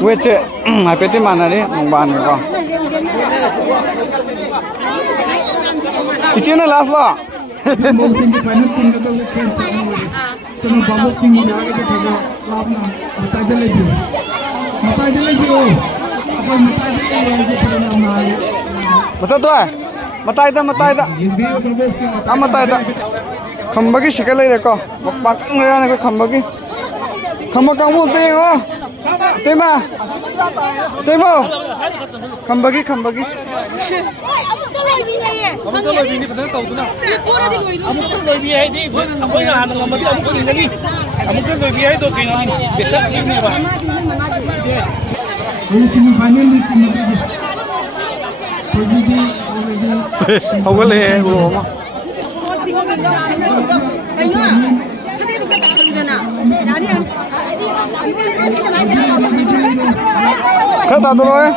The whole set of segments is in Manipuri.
ꯋꯦꯠꯁꯦ ꯍꯥꯏꯐꯦꯠꯇꯤ ꯃꯥꯟꯅꯔꯤ ꯅꯣꯡꯕꯥꯟꯒꯀꯣ 이제는 라스트 몸신기 파이널 팀도 챔피언 그럼 바보킹이 나가게 되고 라브나 마타이델레기 apa 맞았다 맞다이다 아 맞다이다 컴바기 시간 레이레코 막박은 거야 그 컴바기 컴바 강모 떼요 떼마 컴바기 아무튼 로이비니 그냥 떠오드나 아무튼 로이비 해디 뭐야 하는 거 뭐지 아무튼 인간이 아무튼 로이비 해도 그냥 대사 팀이 봐 열심히 반응을 찍는 거지 하고래 그러마 가다 들어와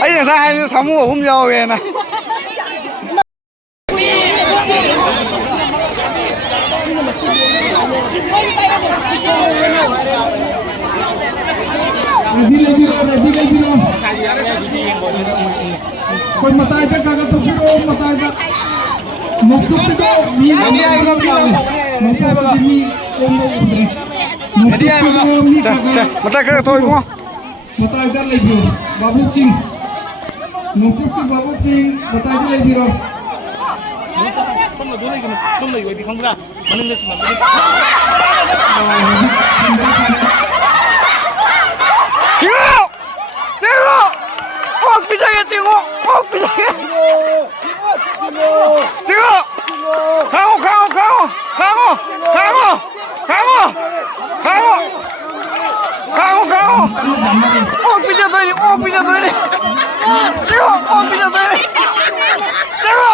ấy là sao hai đứa sống ngủ không nhau về nè Kon matay ka kagatupo matay ka Muksuk itu mi Ini ay muksuk mi matay ka thôi đúng không matay ka lagi Babu Singh muksuk tu Babu Singh matay ka lagi ro không lagi vì không ra mà nên chỉ mà Tingo! Oh, bisa ya Tingo! Oh, bisa ya! Tingo! Kamu! Oh, bisa tuh ini! Tingo! Oh, bisa tuh ini! Tingo!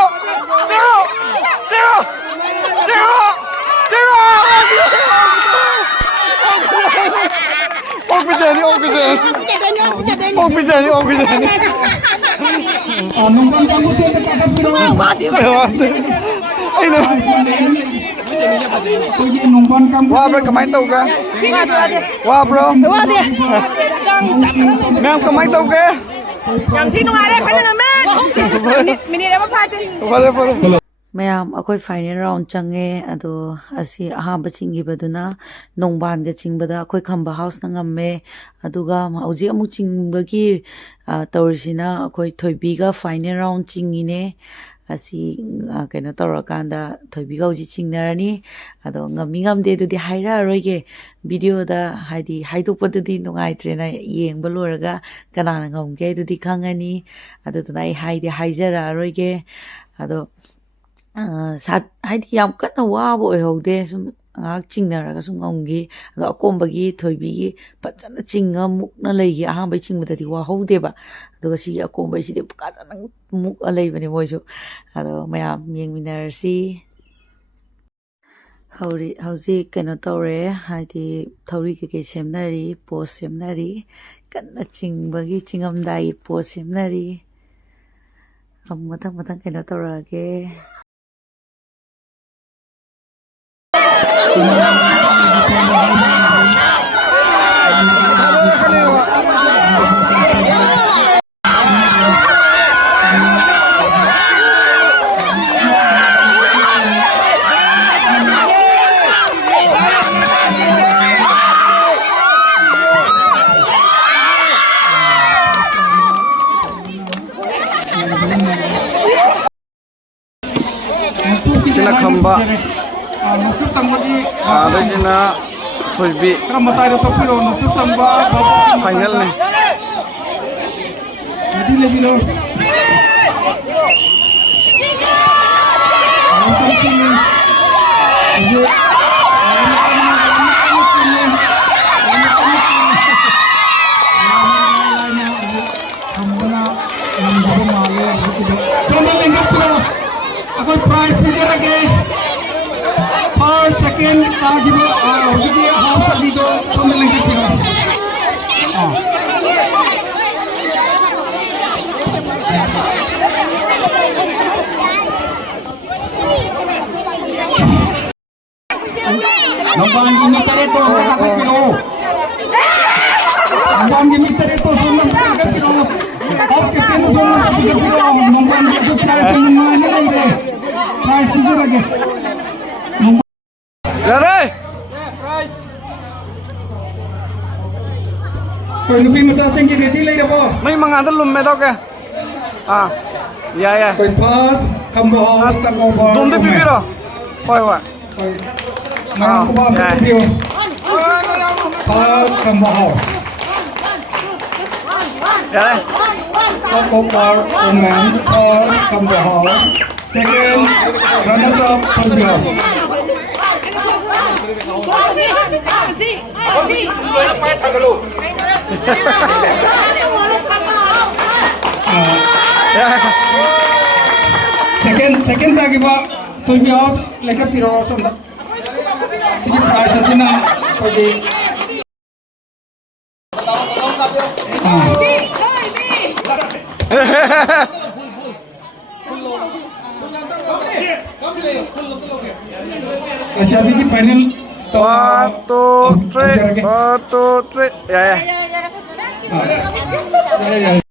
Nungguan kamu tu dekat piro nungguan kamu Wah, bro, kemain tau ke? Wah, bro. Mem kemain tau ke? Yang thi nung ada kan nama? Minit apa pati? Boleh. ꯃꯌꯥꯝ ꯑꯩꯈꯣꯏ ꯐꯥꯏꯅꯦꯜ ꯔꯥꯎꯟ ꯆꯪꯉꯦ ꯑꯗꯣ ꯑꯁꯤ ꯑꯍꯥꯟꯕ ꯆꯤꯡꯈꯤꯕꯗꯨꯅ ꯅꯣꯡꯕꯥꯟꯒ ꯆꯤꯡꯕꯗ ꯑꯩꯈꯣꯏ ꯈꯝꯕ ꯍꯥꯎꯁꯅ ꯉꯝꯃꯦ ꯑꯗꯨꯒ ꯍꯧꯖꯤꯛ ꯑꯃꯨꯛ ꯆꯤꯡꯕꯒꯤ ꯇꯧꯔꯤꯁꯤꯅ ꯑꯩꯈꯣꯏ ꯊꯣꯏꯕꯤꯒ ꯐꯥꯏꯅꯦꯜ ꯔꯥꯎꯟ ꯆꯤꯡꯉꯤꯅꯦ ꯑꯁꯤ ꯀꯩꯅꯣ ꯇꯧꯔꯀꯥꯟꯗ ꯊꯣꯏꯕꯤꯒ ꯍꯧꯖꯤꯛ ꯆꯤꯡꯅꯔꯅꯤ ꯑꯗꯣ ꯉꯝꯃꯤ ꯉꯝꯗꯦ ꯑꯗꯨꯗꯤ ꯍꯥꯏꯔꯛꯑꯔꯣꯏꯒꯦ ꯚꯤꯗꯤꯑꯣꯗ ꯍꯥꯏꯗꯤ ꯍꯥꯏꯗꯣꯛꯄꯗꯨꯗꯤ ꯅꯨꯡꯉꯥꯏꯇ꯭ꯔꯦꯅ ꯌꯦꯡꯕ ꯂꯣꯏꯔꯒ ꯀꯅꯥꯅ ꯉꯝꯒꯦ ꯑꯗꯨꯗꯤ ꯈꯪꯉꯅꯤ ꯑꯗꯨꯗꯨꯅ ꯑꯩ ꯍꯥꯏꯖꯔꯛꯑꯔꯣꯏꯒꯦ ꯑꯗꯣ ꯍꯥꯏꯗꯤ ꯌꯥꯝ ꯀꯟꯅ ꯋꯥꯕ ꯑꯣꯏꯍꯧꯗꯦ ꯁꯨꯝ ꯉꯥꯏꯍꯥꯛ ꯆꯤꯡꯅꯔꯒ ꯁꯨꯝ ꯉꯝꯈꯤ ꯑꯗꯣ ꯑꯀꯣꯟꯕꯒꯤ ꯊꯣꯏꯕꯤꯒꯤ ꯐꯖꯅ ꯆꯤꯡꯉ ꯃꯨꯛꯅ ꯂꯩꯈꯤ ꯑꯍꯥꯟꯕꯩ ꯆꯤꯡꯕꯗꯗꯤ ꯋꯥꯍꯧꯗꯦꯕ ꯑꯗꯨꯒ ꯁꯤꯒꯤ ꯑꯀꯣꯟꯕꯩꯁꯤꯗꯤ ꯐꯖꯅ ꯃꯨꯛꯑ ꯂꯩꯕꯅꯦ ꯃꯣꯏꯁꯨ ꯑꯗꯣ ꯃꯌꯥꯝ ꯌꯦꯡꯃꯤꯟꯅꯔꯁꯤ ꯍꯧꯖꯤꯛ ꯀꯩꯅꯣ ꯇꯧꯔꯦ ꯍꯥꯏꯗꯤ ꯊꯧꯔꯤ ꯀꯩꯀꯩ ꯁꯦꯝꯅꯔꯤ ꯄꯣꯁ ꯁꯦꯝꯅꯔꯤ ꯀꯟꯅ ꯆꯤꯡꯕꯒꯤ ꯆꯤꯡꯉꯝꯗꯥꯏꯒꯤ ꯄꯣꯁ ꯁꯦꯝꯅꯔꯤ ꯃꯊꯪ ꯀꯩꯅꯣ ꯇꯧꯔꯛꯑꯒꯦ Sina khamba ada sina Thoibi final nih Lagi house dito sa lagi piro. Nomban gimitar ito sa piro. Nomban gimitar ito sa piro. Okay, sino sa piro? Nomban dito price ng mga nila. Price dito lagi. Yare! Koy lupi masasing kini ready lay na po. May mga dalom me daw ka. Ya. Koy pass kambo house ta ko ba. Donde pipiro? Hoy wa. Koy mga ko ba ang pipiro. Pass kambo house. Yare. Coco Bar Woman pass kambo house. Second runners up Talbio. Second lagi ba Talbio lagi piro sonda. Sige price sina pagi. शादी की फाइनल तो 1, 2, 3. 1, 2, 3. Ya. ya